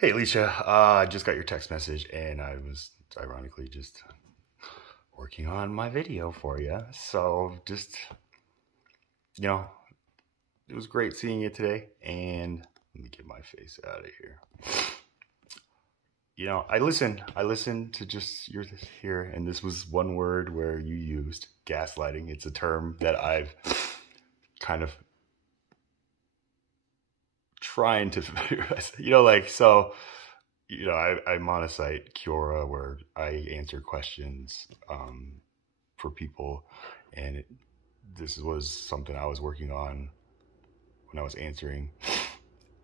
Hey, Alicia, I just got your text message and I was ironically just working on my video for you. So just, you know, it was great seeing you today. And let me get my face out of here. I listened to just your here, and this was one word where you used gaslighting. It's a term that I've kind of trying to, I'm on a site, Kiora, where I answer questions for people, and this was something I was working on when I was answering.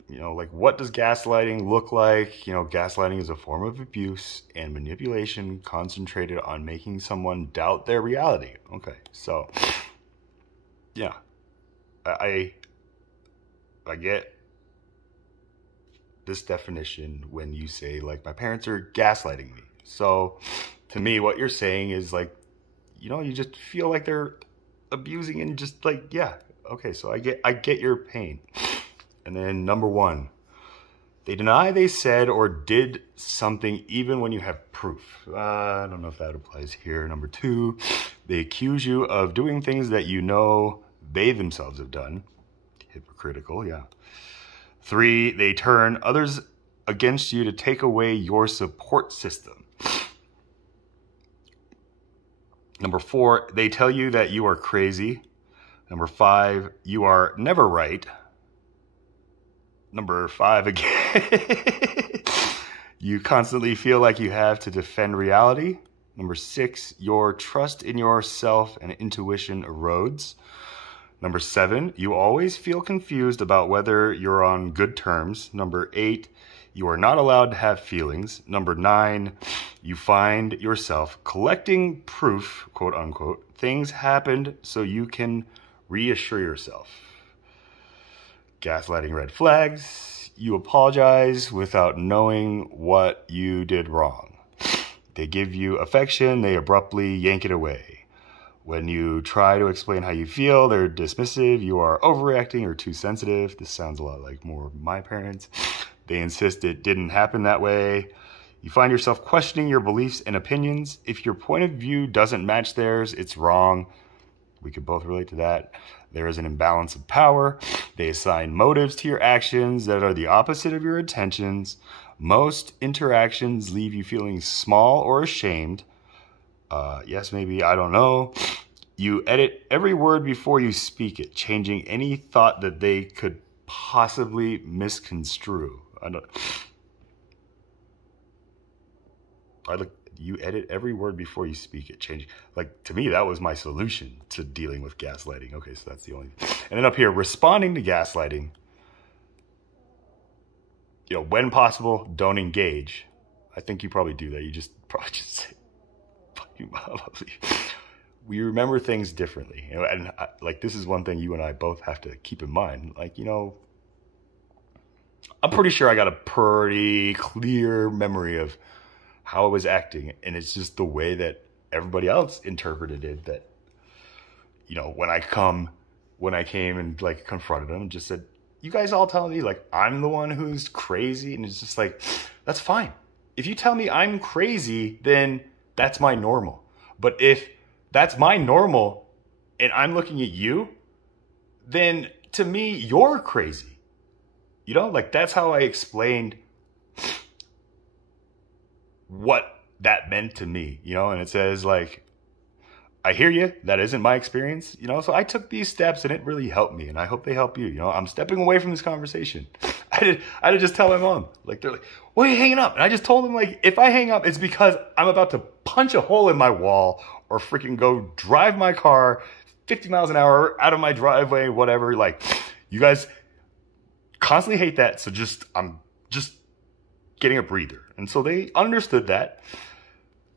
Like, what does gaslighting look like? Gaslighting is a form of abuse and manipulation concentrated on making someone doubt their reality. Okay, so yeah, I get this definition when you say, like, my parents are gaslighting me. So to me, what you're saying is, like, you just feel like they're abusing, and just like, yeah, okay, so I get your pain. And then number one, they deny they said or did something even when you have proof. I don't know if that applies here. Number two, they accuse you of doing things that you know they themselves have done. Hypocritical, yeah. Three, they turn others against you to take away your support system. Number four, they tell you that you are crazy. Number five, you are never right. Number five again, you constantly feel like you have to defend reality. Number six, your trust in yourself and intuition erodes. Number seven, you always feel confused about whether you're on good terms. Number eight, you are not allowed to have feelings. Number nine, you find yourself collecting proof, quote unquote, things happened so you can reassure yourself. Gaslighting red flags. You apologize without knowing what you did wrong. They give you affection, they abruptly yank it away. When you try to explain how you feel, they're dismissive, you are overreacting or too sensitive. This sounds a lot like more of my parents. They insist it didn't happen that way. You find yourself questioning your beliefs and opinions. If your point of view doesn't match theirs, it's wrong. We could both relate to that. There is an imbalance of power. They assign motives to your actions that are the opposite of your intentions. Most interactions leave you feeling small or ashamed. Yes, maybe, I don't know. You edit every word before you speak it, changing any thought that they could possibly misconstrue. You edit every word before you speak it, change. Like, to me, that was my solution to dealing with gaslighting. Okay, so that's the only. And then up here, responding to gaslighting. When possible, don't engage. I think you probably do that. You probably just say, fuck you, probably. We remember things differently. And like, this is one thing you and I both have to keep in mind. Like, I'm pretty sure I got a pretty clear memory of how I was acting, and it's just the way that everybody else interpreted it. That, when I came and, like, confronted them and just said, you guys all tell me, like, I'm the one who's crazy, and it's just like, that's fine. If you tell me I'm crazy, then that's my normal. But if that's my normal and I'm looking at you, then to me, you're crazy. Like, that's how I explained what that meant to me, and it says, like, I hear you, that isn't my experience, so I took these steps and it really helped me, and I hope they help you. I'm stepping away from this conversation. I had to just tell my mom, like, they're like, why are you hanging up? And I just told them, like, if I hang up, it's because I'm about to punch a hole in my wall or freaking go drive my car 50 miles an hour out of my driveway, whatever. Like, you guys constantly hate that, so I'm just getting a breather. And so they understood that.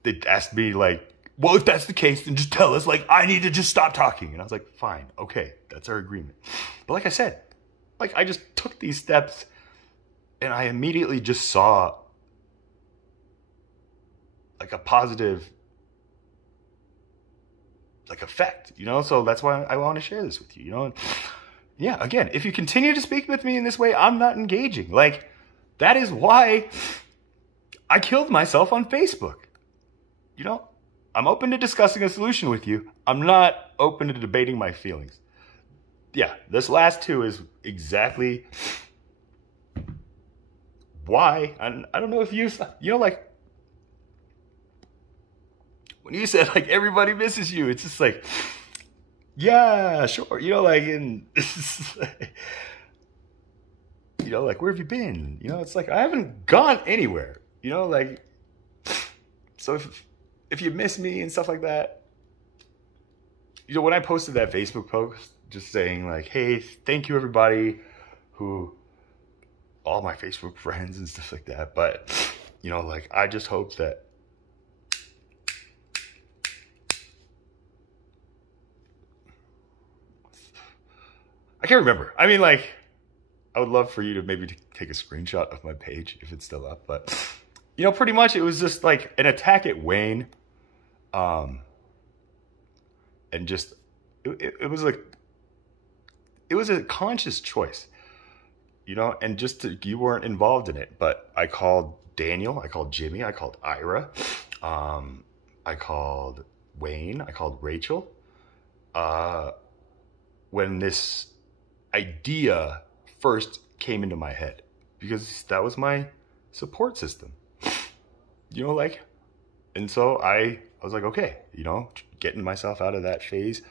They asked me, like, well, if that's the case, then just tell us, like, I need to just stop talking. And I was like, fine, okay, that's our agreement. But like I said, like, I just took these steps and I immediately just saw, like, a positive, like, effect, so that's why I want to share this with you, And yeah, again, if you continue to speak with me in this way, I'm not engaging. Like, That is why I killed myself on Facebook. You know, I'm open to discussing a solution with you. I'm not open to debating my feelings. Yeah, this last two is exactly why. I don't know if you know, like, when you said, like, everybody misses you, it's just like, yeah, sure. You know, like, and you know, like, where have you been? You know, it's like, I haven't gone anywhere. You know, like, so if you miss me and stuff like that, you know, when I posted that Facebook post just saying, like, hey, thank you everybody all my Facebook friends and stuff like that. But, you know, like, I just hope that I can't remember. I mean, like, I would love for you to maybe take a screenshot of my page if it's still up. But, you know, pretty much it was just like an attack at Wayne. And just, it was a conscious choice, you know, and just you weren't involved in it. But I called Daniel, I called Jimmy, I called Ira, I called Wayne, I called Rachel. When this idea first came into my head, because that was my support system, you know, like, and so I was like, okay, you know, getting myself out of that phase,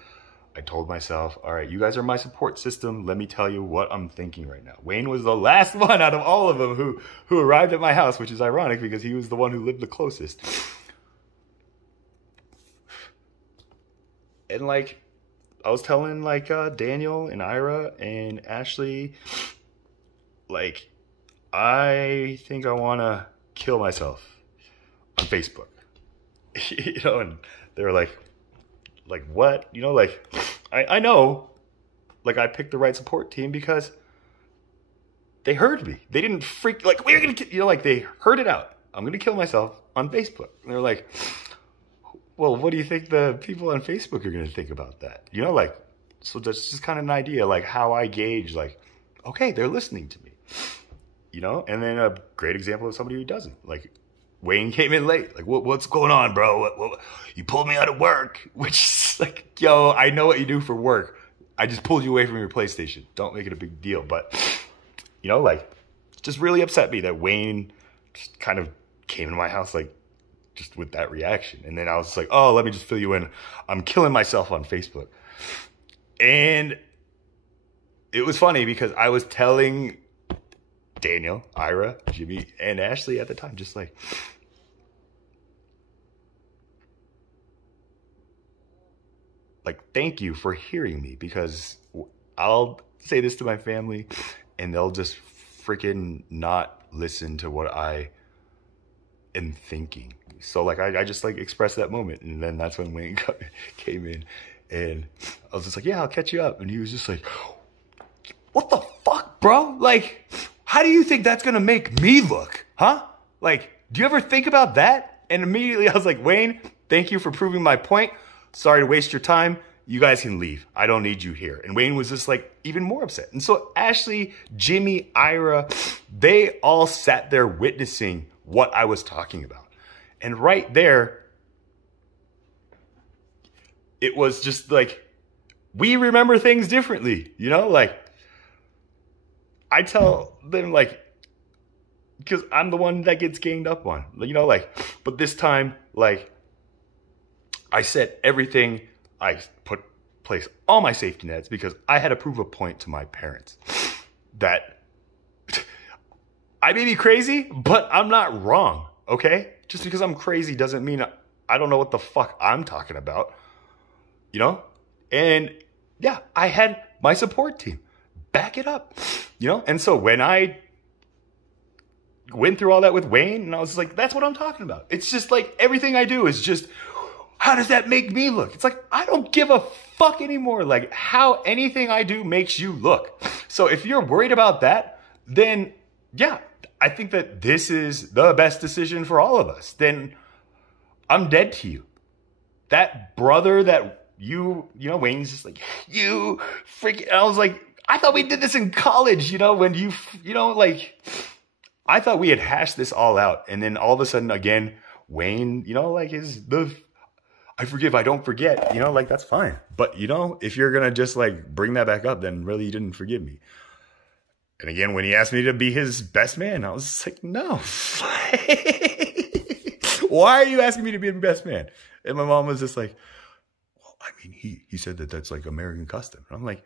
I told myself, all right, you guys are my support system. Let me tell you what I'm thinking right now. Wayne was the last one out of all of them who arrived at my house, which is ironic because he was the one who lived the closest. And like, I was telling like Daniel and Ira and Ashley, like, I think I want to kill myself on Facebook. You know, and they were like what? You know, like, I know, like, I picked the right support team because they heard me. They didn't freak, like, we're going to, you know, like, they heard it out. I'm going to kill myself on Facebook. And they're like, well, what do you think the people on Facebook are going to think about that? You know, like, so that's just kind of an idea, like, how I gauge, like, okay, they're listening to me, you know? And then a great example of somebody who doesn't. Like, Wayne came in late. Like, what's going on, bro? What, you pulled me out of work, which is like, yo, I know what you do for work. I just pulled you away from your PlayStation. Don't make it a big deal. But, you know, like, it just really upset me that Wayne just kind of came into my house, like, just with that reaction. And then I was just like, oh, let me just fill you in. I'm killing myself on Facebook. And it was funny because I was telling Daniel, Ira, Jimmy, and Ashley at the time, just like, thank you for hearing me, because I'll say this to my family and they'll just freaking not listen to what I am thinking. So like, I just like expressed that moment. And then that's when Wayne came in and I was just like, yeah, I'll catch you up. And he was just like, what the fuck, bro? Like, how do you think that's going to make me look? Huh? Like, do you ever think about that? And immediately I was like, Wayne, thank you for proving my point. Sorry to waste your time. You guys can leave. I don't need you here. And Wayne was just like even more upset. And so Ashley, Jimmy, Ira, they all sat there witnessing what I was talking about. And right there, it was just like, we remember things differently, you know? Like, I tell them, like, because I'm the one that gets ganged up on, you know, like, but this time, like, I said everything, I place all my safety nets because I had to prove a point to my parents that I may be crazy, but I'm not wrong, okay? Just because I'm crazy doesn't mean I don't know what the fuck I'm talking about, you know? And yeah, I had my support team back it up, you know? And so when I went through all that with Wayne, and I was like, that's what I'm talking about. It's just like everything I do is just, how does that make me look? It's like, I don't give a fuck anymore. Like how anything I do makes you look. So if you're worried about that, then yeah, I think that this is the best decision for all of us. Then I'm dead to you. That brother that you know, Wayne's just like, you freaking, I was like, I thought we did this in college, you know, when you know, like, I thought we had hashed this all out. And then all of a sudden, again, Wayne, you know, like I forgive, I don't forget, you know, like that's fine. But, you know, if you're going to just like bring that back up, then really you didn't forgive me. And again, when he asked me to be his best man, I was just like, no. Why are you asking me to be the best man? And my mom was just like, well, I mean, he said that that's like American custom. And I'm like,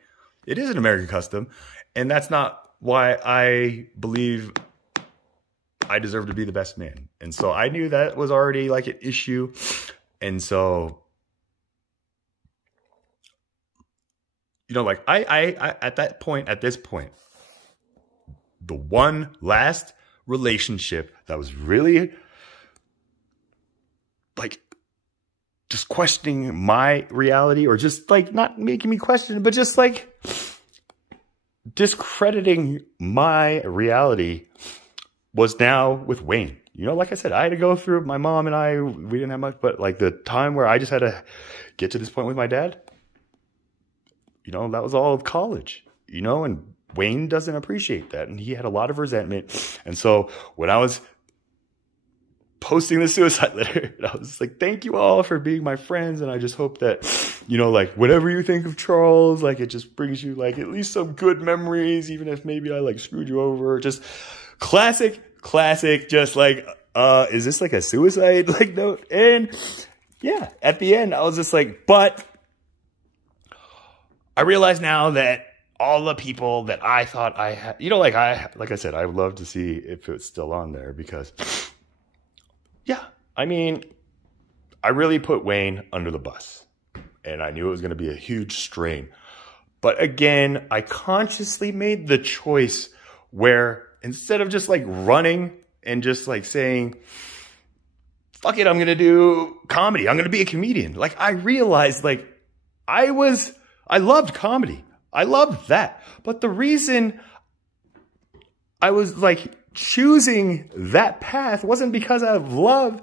it is an American custom. And that's not why I believe I deserve to be the best man. And so I knew that was already like an issue. And so, you know, like I at this point, the one last relationship that was really like just questioning my reality, or just like not making me question it, but just like discrediting my reality, was now with Wayne. You know, like I said, I had to go through, my mom and we didn't have much, but like the time where I just had to get to this point with my dad, you know, that was all of college, you know, and Wayne doesn't appreciate that. And he had a lot of resentment. And so when I was posting the suicide letter, I was like, thank you all for being my friends. And I just hope that, you know, like whatever you think of Charles, like it just brings you like at least some good memories, even if maybe I like screwed you over. Just classic, just like, is this like a suicide like note? And yeah, at the end, I was just like, but I realize now that all the people that I thought I had, you know, like I said, I would love to see if it's still on there, because yeah, I mean, I really put Wayne under the bus, and I knew it was going to be a huge strain. But again, I consciously made the choice where instead of just like running and just like saying, fuck it, I'm going to do comedy, I'm going to be a comedian. Like I realized like I loved comedy. I loved that. But the reason I was like choosing that path wasn't because of love.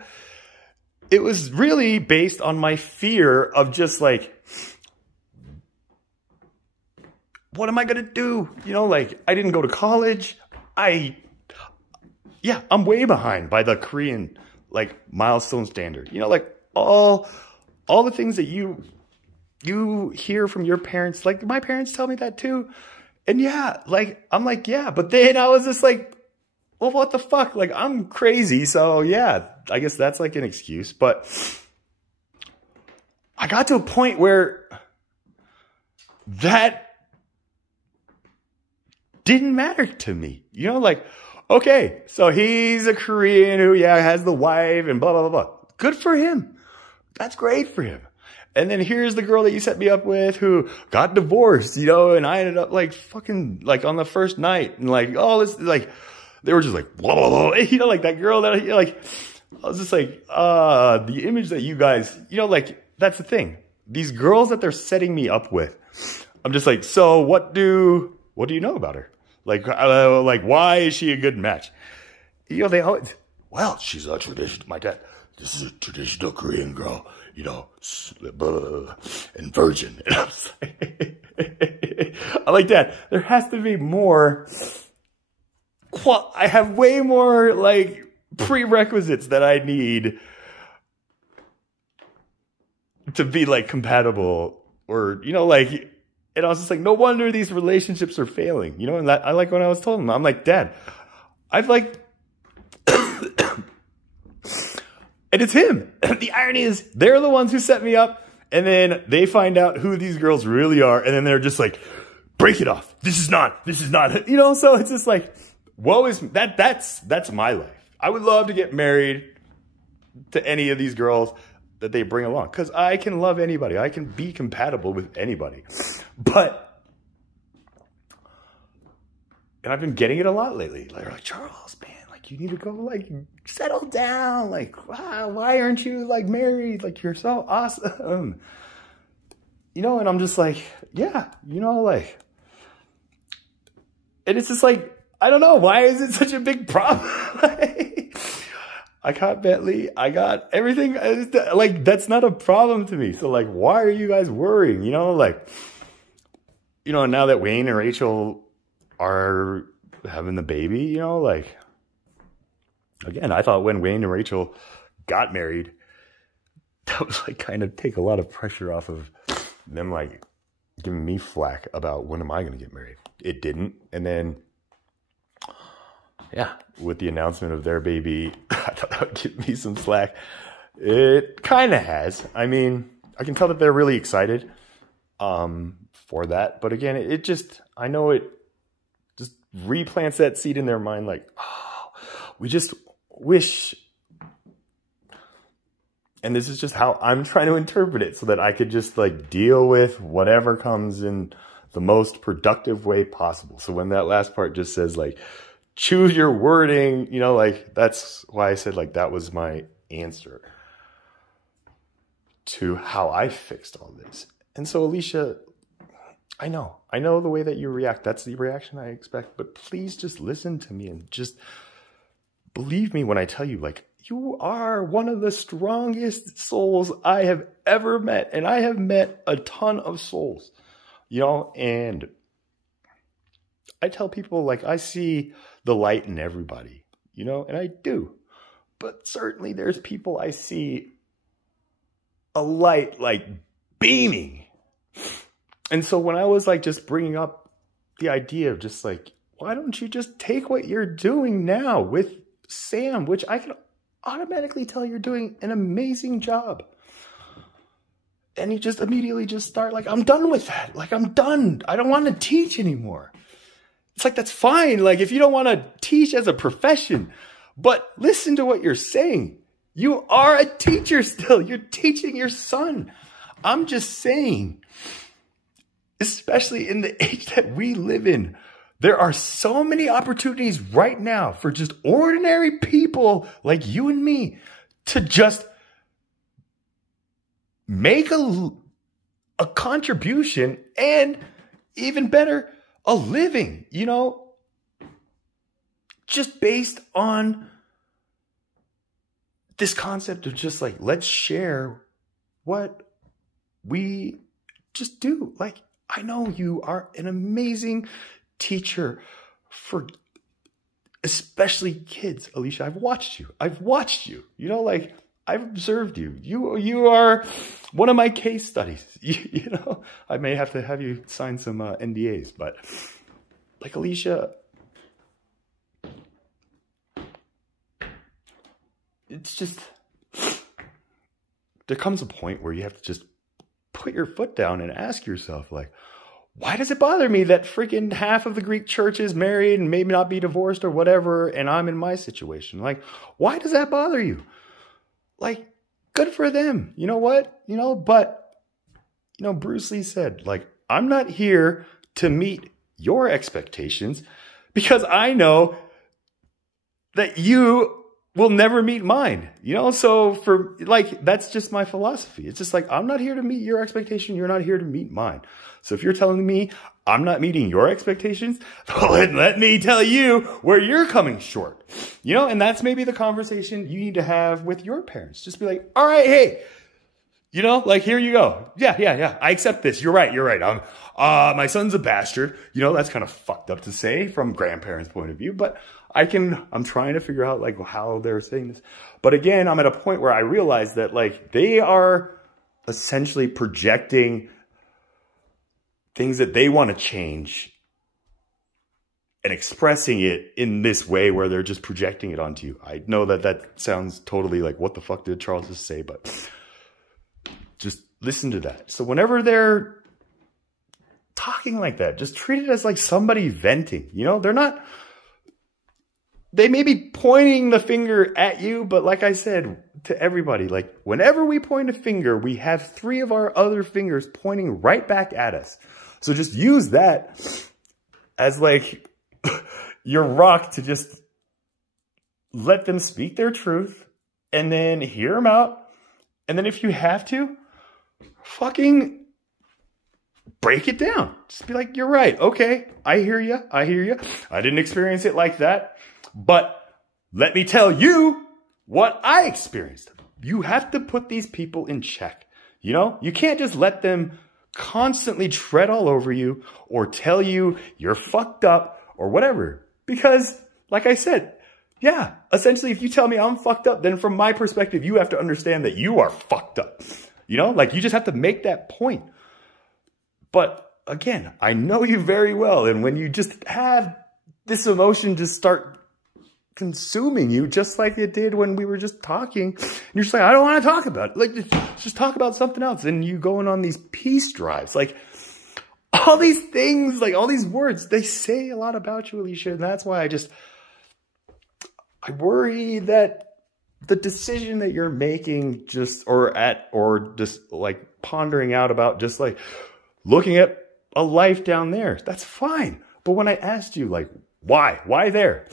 It was really based on my fear of just like, what am I going to do? You know, like I didn't go to college. I'm way behind by the Korean like milestone standard. You know, like all the things that you hear from your parents, like my parents tell me that too. And yeah, like, I'm like, yeah, but then I was just like, well, what the fuck? Like, I'm crazy. So yeah, I guess that's like an excuse. But I got to a point where that didn't matter to me. You know, like, okay, so he's a Korean who, yeah, has the wife and blah, blah, blah, blah. Good for him. That's great for him. And then here's the girl that you set me up with who got divorced, you know, and I ended up like fucking like on the first night and like, oh, this like, they were just like, blah, blah, blah. You know, like that girl that, you know, like, I was just like, the image that you guys, you know, like, that's the thing. These girls that they're setting me up with, I'm just like, so what do you know about her? Like, why is she a good match? You know, they always, well, she's a traditional, my dad, this is a traditional Korean girl, you know, and virgin. And I was like, I'm like, Dad, there has to be more, I have way more, like, prerequisites that I need to be, like, compatible, or, you know, like, and I was just like, no wonder these relationships are failing, you know, and that, I like when I was told him, I'm like, Dad, I've like, and it's him. The irony is they're the ones who set me up, and then they find out who these girls really are, and then they're just like, break it off. This is not, you know, so it's just like, woe is, that's my life. I would love to get married to any of these girls that they bring along, because I can love anybody. I can be compatible with anybody. But, and I've been getting it a lot lately. Like, Charles, man, like, you need to go, like, settle down. Like, wow, why aren't you, like, married? Like, you're so awesome. You know, and I'm just like, yeah, you know, like, and it's just like, I don't know, why is it such a big problem? Like, I got Bentley, I got everything, like, that's not a problem to me. So, like, why are you guys worrying? You know, like, you know, now that Wayne and Rachel are having the baby, you know, like, again, I thought when Wayne and Rachel got married, that was like kind of take a lot of pressure off of them, like giving me flack about when am I going to get married. It didn't. And then, yeah, with the announcement of their baby, I thought that would give me some slack. It kind of has. I mean, I can tell that they're really excited for that. But again, it just, I know it just replants that seed in their mind like, oh, we just wish. And this is just how I'm trying to interpret it so that I could just like deal with whatever comes in the most productive way possible. So when that last part just says like, choose your wording, you know, like that's why I said like that was my answer to how I fixed all this. And so Alicia, I know the way that you react. That's the reaction I expect, but please just listen to me and just believe me when I tell you, like, you are one of the strongest souls I have ever met. And I have met a ton of souls, you know, and I tell people like, I see the light in everybody, you know, and I do, but certainly there's people I see a light like beaming. And so when I was like just bringing up the idea of just like, why don't you just take what you're doing now with Sam, which I can automatically tell you're doing an amazing job. And you just immediately just start like, I'm done with that. Like, I'm done. I don't want to teach anymore. It's like, that's fine. Like, if you don't want to teach as a profession, but listen to what you're saying. You are a teacher still. You're teaching your son. I'm just saying, especially in the age that we live in, there are so many opportunities right now for just ordinary people like you and me to just make a contribution and even better, a living, you know, just based on this concept of just like, let's share what we just do. Like, I know you are an amazing teacher for especially kids, Alicia. I've watched you, you know, like I've observed you. You are one of my case studies. You know, I may have to have you sign some NDAs, but like Alicia, it's just, there comes a point where you have to just put your foot down and ask yourself like, why does it bother me that freaking half of the Greek church is married and maybe not be divorced or whatever, and I'm in my situation? Like, why does that bother you? Like, good for them. You know what? You know, but, you know, Bruce Lee said, like, I'm not here to meet your expectations because I know that you will never meet mine, you know? So for like, that's just my philosophy. It's just like, I'm not here to meet your expectation. You're not here to meet mine. So if you're telling me I'm not meeting your expectations, let me tell you where you're coming short, you know? And that's maybe the conversation you need to have with your parents. Just be like, all right, hey, you know, like, here you go. Yeah. I accept this. You're right. My son's a bastard. You know, that's kind of fucked up to say from grandparents' point of view, but I'm trying to figure out like how they're saying this. But again, I'm at a point where I realize that like they are essentially projecting things that they want to change and expressing it in this way where they're just projecting it onto you. I know that that sounds totally like, what the fuck did Charles just say? But just listen to that. So whenever they're talking like that, just treat it as like somebody venting, you know? They may be pointing the finger at you, but like I said to everybody, like whenever we point a finger, we have 3 of our other fingers pointing right back at us. So just use that as like your rock to just let them speak their truth and then hear them out. And then if you have to, fucking break it down. Just be like, you're right. Okay, I hear you. I didn't experience it like that. But let me tell you what I experienced. You have to put these people in check. You know, you can't just let them constantly tread all over you or tell you you're fucked up or whatever. Because, like I said, Yeah, essentially, if you tell me I'm fucked up, then from my perspective, you have to understand that you are fucked up. You know, like you just have to make that point. But again, I know you very well. And when you just have this emotion just start consuming you, just like it did when we were just talking, and you're just like, I don't want to talk about it. Like, just talk about something else. And you going on these peace drives. Like, all these things, like all these words, they say a lot about you, Alicia. And that's why I worry that the decision that you're making or just like pondering out about just like looking at a life down there, that's fine. But when I asked you like, why there?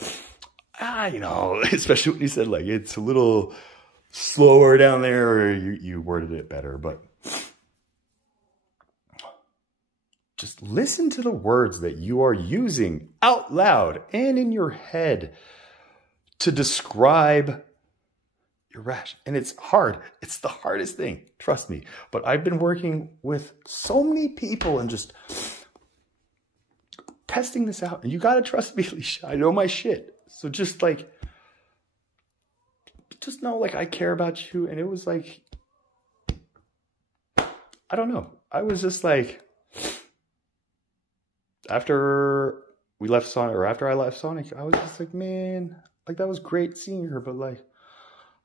You know, especially when you said like, it's a little slower down there, or you worded it better, but just listen to the words that you are using out loud and in your head to describe your rash. And it's hard. It's the hardest thing. Trust me. But I've been working with so many people and just testing this out. And you got to trust me, Alicia. I know my shit. So just like, just know like I care about you. And it was like, I don't know. I was just like, after we left Sonic, or after I left Sonic, I was just like, man, like that was great seeing her, but like,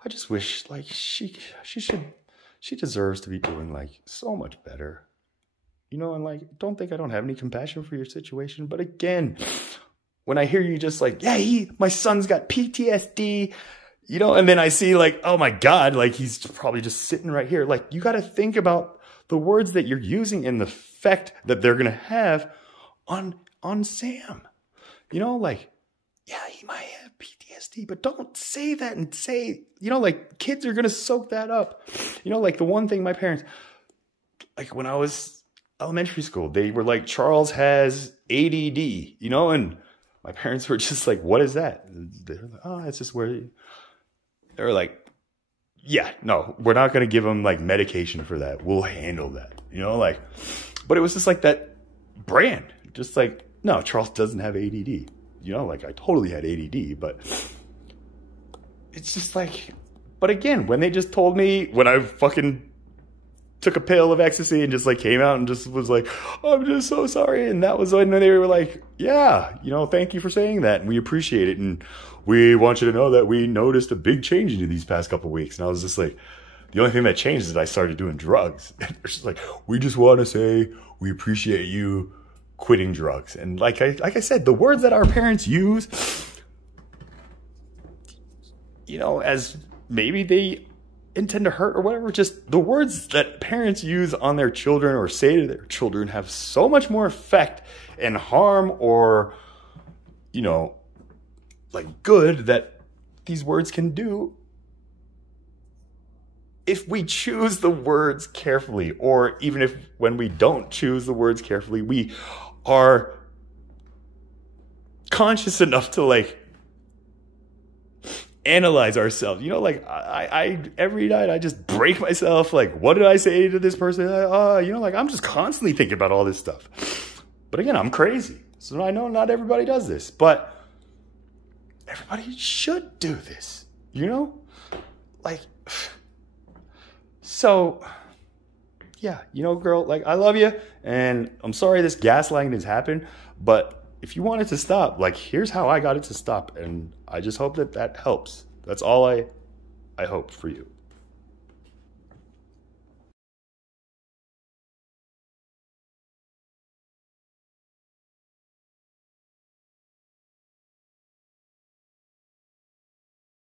I just wish like she deserves to be doing like so much better, you know. And like, don't think I don't have any compassion for your situation, but again, when I hear you just like, yeah, my son's got PTSD, you know, and then I see like, oh my God, like he's probably just sitting right here. Like, you got to think about the words that you're using and the effect that they're gonna have on Sam, you know, like, yeah, he might have PTSD, but don't say that and say, you know, like kids are going to soak that up. You know, like the one thing my parents, like when I was elementary school, they were like, Charles has ADD, you know, and my parents were just like, what is that? They were like, oh, it's just where they were like, yeah, no, we're not going to give him like medication for that. We'll handle that, you know, like, but it was just like that brand. Just like, no, Charles doesn't have ADD. You know, like I totally had ADD, but it's just like, but again, when they just told me, when I fucking took a pill of ecstasy and just like came out and just was like, I'm just so sorry. And that was when they were like, yeah, you know, thank you for saying that. And we appreciate it. And we want you to know that we noticed a big change in you these past couple of weeks. And I was just like, the only thing that changed is I started doing drugs. And they're just like, we just want to say we appreciate you quitting drugs. And like I said, the words that our parents use, you know, as maybe they intend to hurt or whatever, just the words that parents use on their children or say to their children have so much more effect and harm or, you know, like good that these words can do if we choose the words carefully, or even if when we don't choose the words carefully, we are conscious enough to like analyze ourselves. You know, like I every night I just break myself. Like, what did I say to this person? You know, like I'm just constantly thinking about all this stuff. But again, I'm crazy. So I know not everybody does this, but everybody should do this, you know? Like, so yeah, you know, girl, like I love you and I'm sorry this gaslighting has happened, but if you want it to stop, like here's how I got it to stop. And I just hope that that helps. That's all I hope for you.